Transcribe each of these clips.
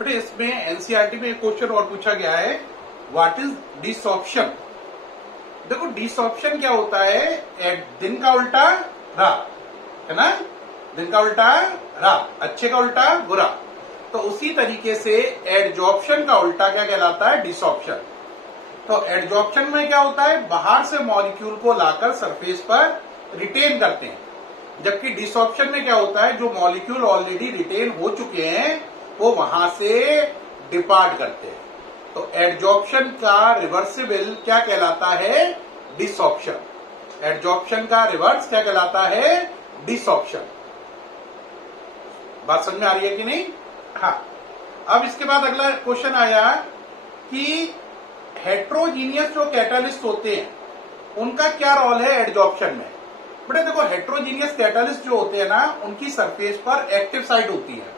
But इसमें NCERT में एक क्वेश्चन और पूछा गया है, व्हाट इज डिसऑप्शन। देखो डिसऑप्शन क्या होता है, दिन का उल्टा रात, है ना, दिन का उल्टा रात, अच्छे का उल्टा बुरा। तो उसी तरीके से एडजॉर्प्शन का उल्टा क्या कहलाता है, डिसऑप्शन। तो एडजॉर्प्शन में क्या होता है, बाहर से मॉलिक्यूल को लाकर सरफेस पर रिटेन करते हैं, जबकि डिसऑप्शन में क्या होता है, जो मॉलिक्यूल ऑलरेडी रिटेन हो चुके हैं वो वहां से डिपार्ट करते हैं। तो एडजॉर्प्शन का रिवर्सिबल क्या कहलाता है, डिसऑप्शन। एडजॉर्प्शन का रिवर्स क्या कहलाता है, डिसऑप्शन। बात समझ में आ रही है कि नहीं। हाँ, अब इसके बाद अगला क्वेश्चन आया कि हेट्रोजीनियस जो कैटालिस्ट होते हैं उनका क्या रोल है एडजॉर्प्शन में। बेटा देखो, हेट्रोजीनियस कैटालिस्ट जो होते हैं ना, उनकी सरफेस पर एक्टिव साइट होती है।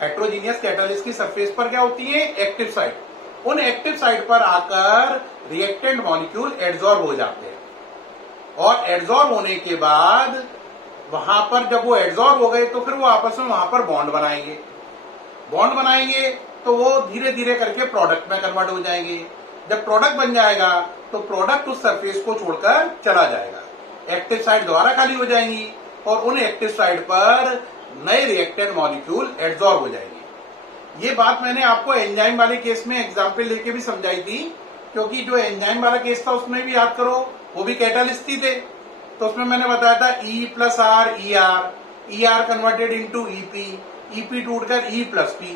हेट्रोजीनियस कैटालिस्ट की सरफेस पर क्या होती है, एक्टिव साइट। उन एक्टिव साइट पर आकर रिएक्टेंट मॉलिक्यूल एड्सॉर्ब हो जाते हैं, और एड्सॉर्ब होने के बाद वहां पर जब वो एड्सॉर्ब हो गए तो फिर वो आपस में वहां पर बॉन्ड बनाएंगे। बॉन्ड बनाएंगे तो वो धीरे धीरे करके प्रोडक्ट में कन्वर्ट हो जाएंगे। जब प्रोडक्ट बन जाएगा तो प्रोडक्ट उस सरफेस को छोड़कर चला जाएगा, एक्टिव साइट दोबारा खाली हो जाएंगी, और उन एक्टिव साइट पर नए रिएक्टेंट मॉलिक्यूल एड्सॉर्ब हो जाएंगे। ये बात मैंने आपको एंजाइम वाले केस में एग्जाम्पल लेके भी समझाई थी, क्योंकि जो एंजाइम वाला केस था उसमें भी याद करो, वो भी कैटालिस्ट ही थे। तो उसमें मैंने बताया था E plus R E R, E R converted into EP, EP टूटकर E प्लस पी।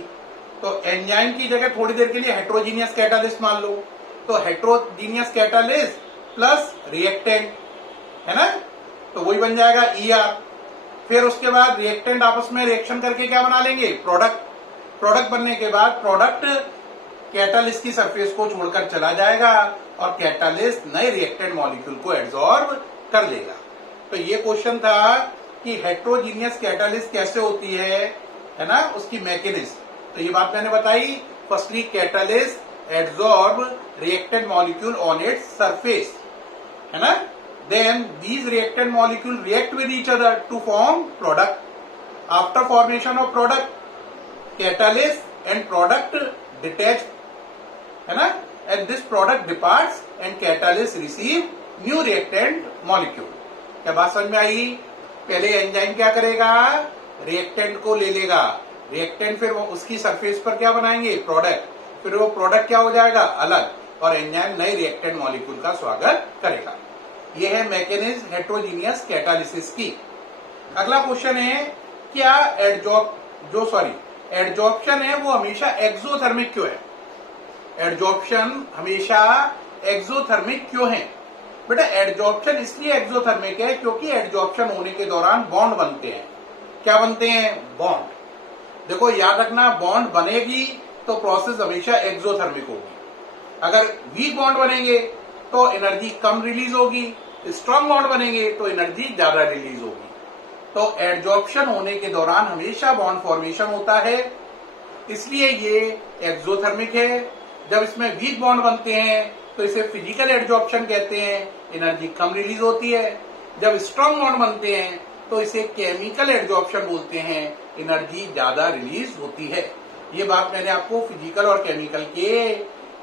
तो एंजाइम की जगह थोड़ी देर के लिए हेट्रोजीनियस कैटालिस्ट मान लो, तो हेट्रोजीनियस कैटालिस्ट प्लस रिएक्टेंट, है ना, तो वही बन जाएगा ER। फिर उसके बाद रिएक्टेंट आपस में रिएक्शन करके क्या बना लेंगे, प्रोडक्ट। प्रोडक्ट बनने के बाद प्रोडक्ट कैटालिस्ट की सरफेस को छोड़कर चला जाएगा, और कैटालिस्ट नए रिएक्टेंट मॉलिक्यूल को एब्सॉर्ब कर लेगा। तो ये क्वेश्चन था कि हेट्रोजीनियस कैटालिस्ट कैसे होती है ना, उसकी मैकेनिज्म। तो ये बात मैंने बताई। Firstly catalyst absorb reactant molecule on its surface, है ना, then these reactant molecule react with each other to form product. After formation of product, catalyst and product detach, है ना, and this product departs and catalyst receive new reactant molecule. क्या बात समझ में आई। पहले enzyme क्या करेगा, रिएक्टेंट को ले लेगा, रिएक्टेंट फिर वो उसकी सरफेस पर क्या बनाएंगे, प्रोडक्ट, फिर वो प्रोडक्ट क्या हो जाएगा, अलग, और एंजाइम नए रिएक्टेंट मॉलिक्यूल का स्वागत करेगा। ये है मैकेनिज्म हेट्रोजीनियस कैटालिसिस की। अगला क्वेश्चन है, क्या एडजॉर्प्शन है वो हमेशा एक्सोथर्मिक क्यों है। एडजॉर्प्शन हमेशा एक्सोथर्मिक क्यों है। बेटा एडजॉर्प्शन इसलिए एक्सोथर्मिक है क्योंकि एडजॉर्प्शन होने के दौरान बॉन्ड बनते हैं। क्या बनते हैं, बॉन्ड। देखो याद रखना, बॉन्ड बनेगी तो प्रोसेस हमेशा एक्सोथर्मिक होगी। अगर वीक बॉन्ड बनेंगे तो एनर्जी कम रिलीज होगी, स्ट्रॉन्ग बॉन्ड बनेंगे तो एनर्जी ज्यादा रिलीज होगी। तो एडजॉर्प्शन होने के दौरान हमेशा बॉन्ड फॉर्मेशन होता है, इसलिए ये एक्सोथर्मिक है। जब इसमें वीक बॉन्ड बनते हैं तो इसे फिजिकल एडजॉर्प्शन कहते हैं, एनर्जी कम रिलीज होती है। जब स्ट्रॉन्ग बॉन्ड बनते हैं तो इसे केमिकल एडजॉर्प्शन बोलते हैं, एनर्जी ज्यादा रिलीज होती है। ये बात मैंने आपको फिजिकल और केमिकल के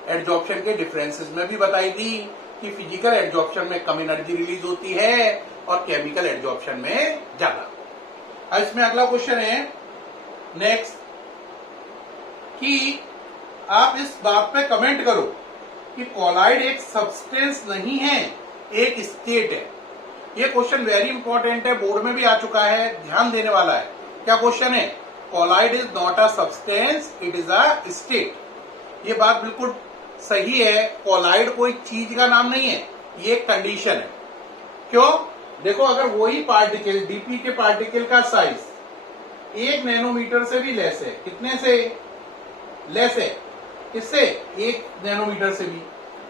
एडजॉर्प्शन के डिफरेंसेस में भी बताई थी कि फिजिकल एडजॉर्प्शन में कम एनर्जी रिलीज होती है और केमिकल एडजॉर्प्शन में ज्यादा। अब इसमें अगला क्वेश्चन है नेक्स्ट, कि आप इस बात पे कमेंट करो कि कोलाइड एक सब्सटेंस नहीं है, एक स्टेट है। ये क्वेश्चन वेरी इंपॉर्टेंट है, बोर्ड में भी आ चुका है, ध्यान देने वाला है। क्या क्वेश्चन है, colloid is not a substance, it is a state. ये बात बिल्कुल सही है, कोलाइड कोई चीज का नाम नहीं है, ये एक कंडीशन है। क्यों, देखो अगर वही पार्टिकल डीपी के पार्टिकल का साइज 1 नैनोमीटर से भी लेस है, कितने से लेस है, किससे, 1 नैनोमीटर से भी,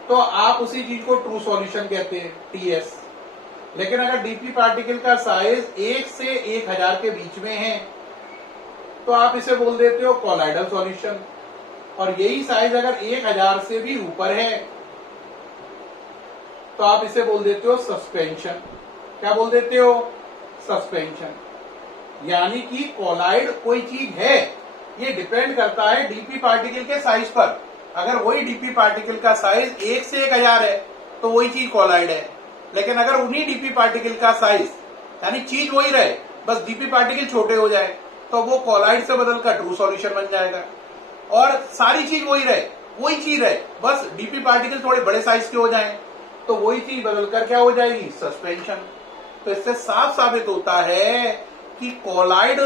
तो आप उसी चीज को ट्रू सॉल्यूशन कहते हैं, टीएस। लेकिन अगर डीपी पार्टिकल का साइज 1 से 1000 के बीच में है तो आप इसे बोल देते हो कोलाइडल सॉल्यूशन। और यही साइज अगर 1000 से भी ऊपर है तो आप इसे बोल देते हो सस्पेंशन। क्या बोल देते हो, सस्पेंशन। यानी कि कोलाइड कोई चीज है ये डिपेंड करता है डीपी पार्टिकल के साइज पर। अगर वही डीपी पार्टिकल का साइज 1 से 1000 है तो वही चीज कॉलाइड है। लेकिन अगर उन्हीं डीपी पार्टिकल का साइज यानी चीज वही रहे, बस डीपी पार्टिकल छोटे हो जाए, तो वो कॉलाइड से बदलकर ट्रू सॉल्यूशन बन जाएगा। और सारी चीज वही रहे, वही चीज रहे, बस डीपी पार्टिकल थोड़े बड़े साइज के हो जाएं, तो वही चीज बदलकर क्या हो जाएगी, सस्पेंशन। तो इससे साफ साबित होता है कि कॉलाइड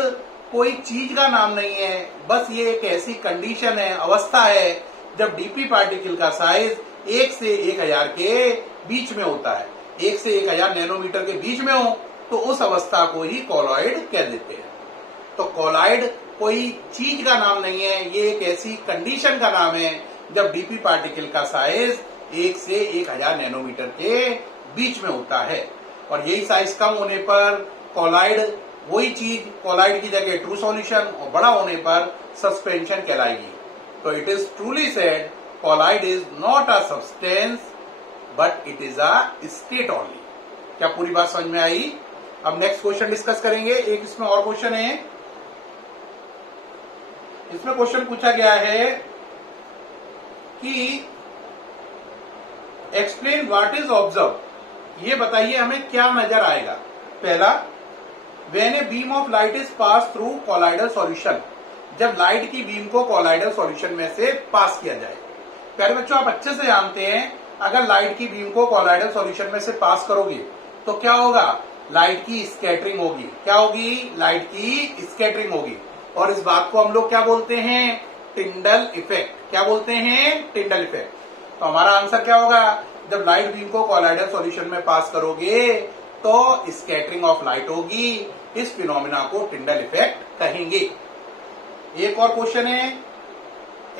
कोई चीज का नाम नहीं है, बस ये एक ऐसी कंडीशन है, अवस्था है, जब डीपी पार्टिकल का साइज 1 से 1000 के बीच में होता है, 1 से 1000 नैनोमीटर के बीच में हो, तो उस अवस्था को ही कॉलॉइड कह देते हैं। तो कॉलॉइड कोई चीज का नाम नहीं है, ये एक ऐसी कंडीशन का नाम है जब डीपी पार्टिकल का साइज 1 से 1000 नैनोमीटर के बीच में होता है। और यही साइज कम होने पर कॉलॉइड, वही चीज कॉलॉइड की जगह ट्रू सॉल्यूशन, और बड़ा होने पर सस्पेंशन कहलाएगी। तो it is truly said colloid is not a substance but it is a state only. क्या पूरी बात समझ में आई? अब नेक्स्ट क्वेश्चन डिस्कस करेंगे। एक इसमें और क्वेश्चन है, इसमें क्वेश्चन पूछा गया है कि एक्सप्लेन व्हाट इज ऑब्जर्व। ये बताइए हमें क्या नजर आएगा। पहला, when a beam of light is pass through colloidal solution, जब लाइट की बीम को कॉलाइडल सॉल्यूशन में से पास किया जाए। प्यारे बच्चों, आप अच्छे से जानते हैं अगर लाइट की बीम को कॉलाइडल सॉल्यूशन में से पास करोगे तो क्या होगा, लाइट की स्कैटरिंग होगी। क्या होगी, लाइट की स्कैटरिंग होगी। और इस बात को हम लोग क्या बोलते हैं, टिंडल इफेक्ट। क्या बोलते हैं, टिंडल इफेक्ट। तो हमारा आंसर क्या होगा, जब लाइट बीम को कॉलाइडल सॉल्यूशन में पास करोगे तो स्कैटरिंग ऑफ लाइट होगी। इस फिनोमिना को टिंडल इफेक्ट कहेंगे। एक और क्वेश्चन है,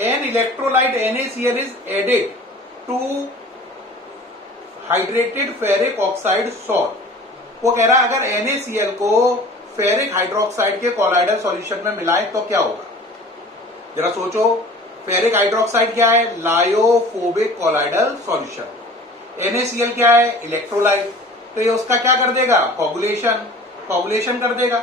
an electrolyte NaCl is added to hydrated ferric oxide salt. वो कह रहा है अगर NaCl को फेरिक हाइड्रोक्साइड के कॉलाइडल सॉल्यूशन में मिलाएं तो क्या होगा। जरा सोचो, फेरिक हाइड्रोक्साइड क्या है, लायोफोबिक कॉलाइडल सॉल्यूशन। NaCl क्या है, इलेक्ट्रोलाइट। तो ये उसका क्या कर देगा, कोगुलेशन कर देगा।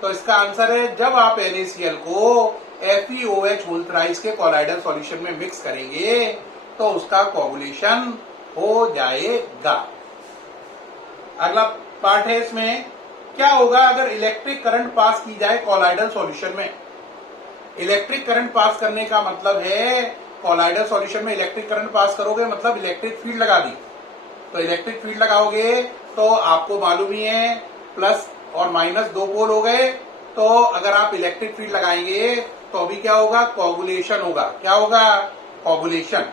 तो इसका आंसर है जब आप NaCl को FeOH होल थ्राइस के कॉलाइडल सॉल्यूशन में मिक्स करेंगे तो उसका कोगुलेशन हो जाएगा। अगला पार्ट है, इसमें क्या होगा अगर इलेक्ट्रिक करंट पास की जाए कॉलाइडल सॉल्यूशन में। इलेक्ट्रिक करंट पास करने का मतलब है, कॉलाइडल सॉल्यूशन में इलेक्ट्रिक करंट पास करोगे मतलब इलेक्ट्रिक फील्ड लगा दी। तो इलेक्ट्रिक फील्ड लगाओगे तो आपको मालूम ही है प्लस और माइनस दो पोल हो गए। तो अगर आप इलेक्ट्रिक फील्ड लगाएंगे तो अभी क्या होगा, कोगुलेशन होगा। क्या होगा, कोगुलेशन।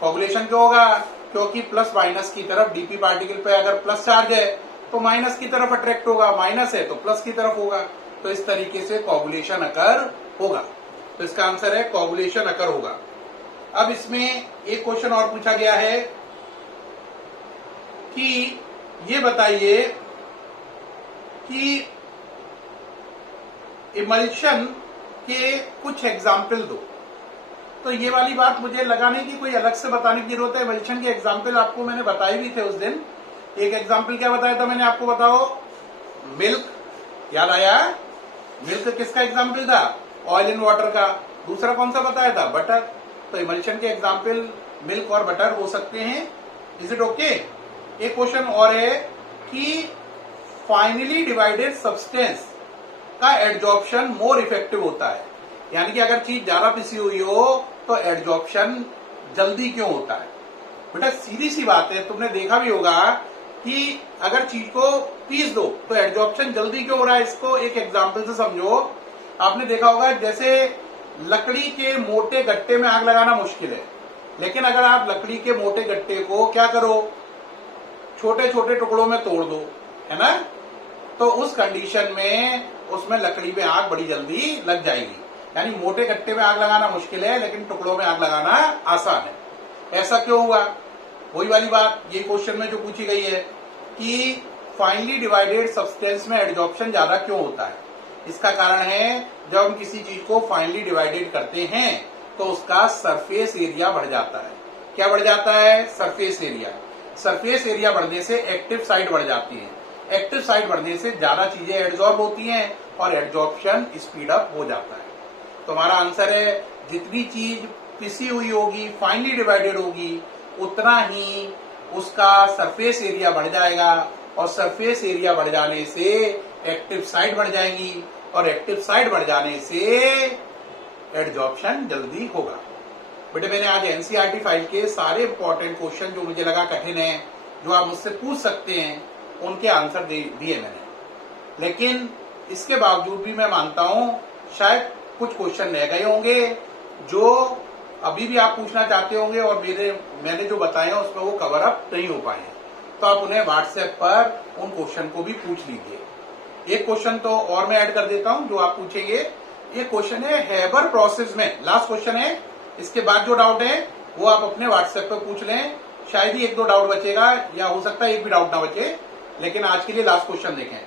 कोगुलेशन क्यों होगा, क्योंकि प्लस माइनस की तरफ डीपी पार्टिकल पे अगर प्लस चार्ज है तो माइनस की तरफ अट्रैक्ट होगा, माइनस है तो प्लस की तरफ होगा। तो इस तरीके से कोगुलेशन अकर होगा। तो इसका आंसर है कोगुलेशन अकर होगा। अब इसमें एक क्वेश्चन और पूछा गया है कि ये बताइए कि इमल्शन के कुछ एग्जाम्पल दो। तो ये वाली बात मुझे लगा नहीं कि कोई अलग से बताने की जरूरत है। इमल्शन के एग्जाम्पल आपको मैंने बताए भी थे उस दिन। एक एग्जाम्पल क्या बताया था मैंने आपको, बताओ, मिल्क। याद आया, मिल्क किसका एग्जाम्पल था, ऑयल इन वाटर का। दूसरा कौन सा बताया था, बटर। तो इमल्शन के एग्जाम्पल मिल्क और बटर हो सकते हैं। Is it okay. एक क्वेश्चन और है कि फाइनली डिवाइडेड सब्सटेंस का एडजॉर्प्शन मोर इफेक्टिव होता है। यानी कि अगर चीज ज्यादा पिसी हुई हो तो एडजॉर्प्शन जल्दी क्यों होता है। बेटा सीधी सी बात है, तुमने देखा भी होगा कि अगर चीज को पीस दो तो एडजॉर्प्शन जल्दी क्यों हो रहा है। इसको एक एग्जांपल से समझो। आपने देखा होगा जैसे लकड़ी के मोटे गट्टे में आग लगाना मुश्किल है, लेकिन अगर आप लकड़ी के मोटे गट्टे को क्या करो, छोटे छोटे टुकड़ों में तोड़ दो, है ना, तो उस कंडीशन में उसमें लकड़ी में आग बड़ी जल्दी लग जाएगी। यानी मोटे गट्टे में आग लगाना मुश्किल है लेकिन टुकड़ों में आग लगाना आसान है। ऐसा क्यों हुआ, वही वाली बात ये क्वेश्चन में जो पूछी गई है कि फाइनली डिवाइडेड सब्सटेंस में एडजॉर्प्शन ज्यादा क्यों होता है। इसका कारण है जब हम किसी चीज को फाइनली डिवाइडेड करते हैं तो उसका सरफेस एरिया बढ़ जाता है। क्या बढ़ जाता है, सरफेस एरिया। सरफेस एरिया बढ़ने से एक्टिव साइड बढ़ जाती है। एक्टिव साइड बढ़ने से ज्यादा चीजें एड्जॉर्ब होती हैं और एड्जॉर्प्शन स्पीड अप हो जाता है। तो हमारा आंसर है जितनी चीज पिसी हुई होगी, फाइनली डिवाइडेड होगी, उतना ही उसका सरफेस एरिया बढ़ जाएगा, और सरफेस एरिया बढ़ जाने से एक्टिव साइट बढ़ जाएंगी, और एक्टिव साइट बढ़ जाने से एडजॉर्प्शन जल्दी होगा। बेटे मैंने आज एनसीईआरटी फाइल के सारे इंपॉर्टेंट क्वेश्चन जो मुझे लगा कठिन है, जो आप मुझसे पूछ सकते हैं, उनके आंसर दिए मैंने। लेकिन इसके बावजूद भी मैं मानता हूं शायद कुछ क्वेश्चन रह गए होंगे जो अभी भी आप पूछना चाहते होंगे, और मैंने जो बताए हैं उसमें वो कवर अप नहीं हो पाए हैं। तो आप उन्हें व्हाट्सएप पर उन क्वेश्चन को भी पूछ लीजिए। एक क्वेश्चन तो और मैं ऐड कर देता हूं जो आप पूछेंगे। ये क्वेश्चन है हेबर प्रोसेस में, लास्ट क्वेश्चन है। इसके बाद जो डाउट है वो आप अपने व्हाट्सएप पर पूछ लें, शायद ही एक दो डाउट बचेगा, या हो सकता है एक भी डाउट ना बचे। लेकिन आज के लिए लास्ट क्वेश्चन देखें,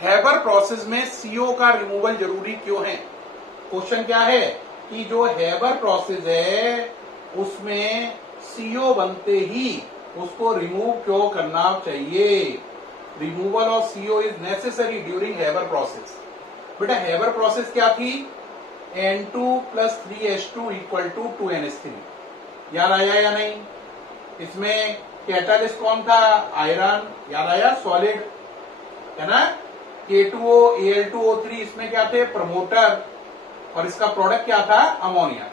हेबर प्रोसेस में सीओ का रिमूवल जरूरी क्यों है? क्वेश्चन क्या है कि जो हेबर प्रोसेस है उसमें सीओ बनते ही उसको रिमूव क्यों करना चाहिए? Removal of CO is necessary during Haber process. बेटा हेबर प्रोसेस क्या थी? N2 + 3H2 = 2NH3। याद आया या नहीं? इसमें कैटालिस्ट कौन था? आयरन। याद आया? सॉलिड है ना। K2O Al2O3 इसमें क्या थे? प्रमोटर। और इसका प्रोडक्ट क्या था? अमोनिया।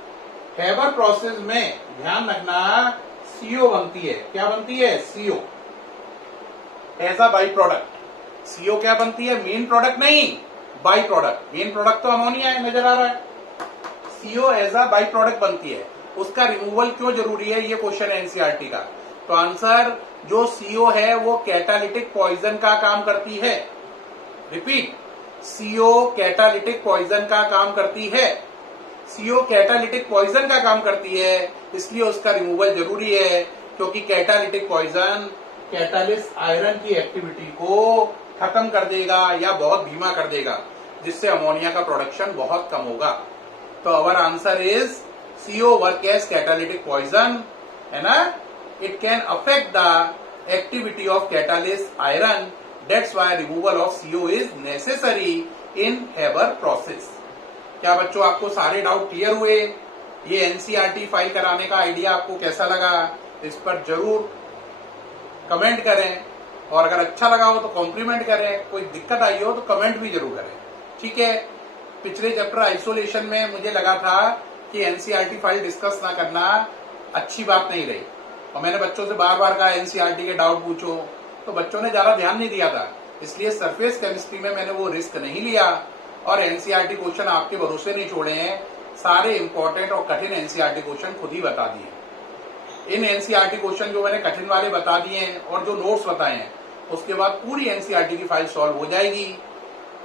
हेबर प्रोसेस में ध्यान रखना सीओ बनती है। क्या बनती है? CO as a by product. CO क्या बनती है? मेन प्रोडक्ट नहीं, बाई प्रोडक्ट। मेन प्रोडक्ट तो अमोनिया है, नजर आ रहा है। CO as a by product बनती है। उसका रिमूवल क्यों जरूरी है? ये क्वेश्चन है एनसीईआरटी का। तो आंसर जो सीओ है वो कैटालिटिक पॉइजन का काम करती है। रिपीट, सीओ कैटालिटिक पॉइजन का काम करती है। सीओ कैटालिटिक पॉइजन का काम करती है, इसलिए उसका रिमूवल जरूरी है, क्योंकि कैटालिटिक पॉइजन कैटालिस्ट आयरन की एक्टिविटी को खत्म कर देगा या बहुत धीमा कर देगा, जिससे अमोनिया का प्रोडक्शन बहुत कम होगा। तो our answer is CO work as catalytic poison, है ना। It can affect the activity of catalyst iron, that's why removal of CO is necessary in Haber process. क्या बच्चों आपको सारे डाउट क्लियर हुए? ये एनसीईआरटी फाइल कराने का आइडिया आपको कैसा लगा? इस पर जरूर कमेंट करें, और अगर अच्छा लगा हो तो कॉम्प्लीमेंट करें। कोई दिक्कत आई हो तो कमेंट भी जरूर करें, ठीक है। पिछले चैप्टर आइसोलेशन में मुझे लगा था कि एनसीईआरटी फाइल डिस्कस ना करना अच्छी बात नहीं रही, और मैंने बच्चों से बार बार कहा एनसीईआरटी के डाउट पूछो, तो बच्चों ने ज्यादा ध्यान नहीं दिया था। इसलिए सरफेस केमिस्ट्री में मैंने वो रिस्क नहीं लिया, और एनसीईआरटी क्वेश्चन आपके भरोसे नहीं छोड़े हैं। सारे इंपॉर्टेंट और कठिन एनसीईआरटी क्वेश्चन खुद ही बता दिए। इन एनसीईआरटी क्वेश्चन जो मैंने कठिन वाले बता दिए हैं और जो नोट्स बताए हैं, उसके बाद पूरी एनसीईआरटी की फाइल सॉल्व हो जाएगी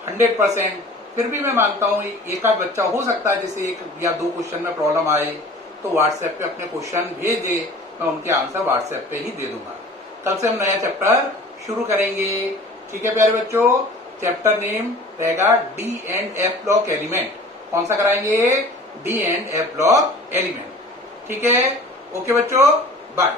100%। फिर भी मैं मानता हूं एक आध बच्चा हो सकता है जिसे एक या दो क्वेश्चन में प्रॉब्लम आए, तो व्हाट्सएप पे अपने क्वेश्चन भेज दे, मैं उनके आंसर व्हाट्सएप पे ही दे दूंगा। कल से हम नया चैप्टर शुरू करेंगे, ठीक है प्यारे बच्चों। चैप्टर नेम रहेगा D and F block element. कौन सा कराएंगे? D and F block element, ठीक है। ओके बच्चों, बाय।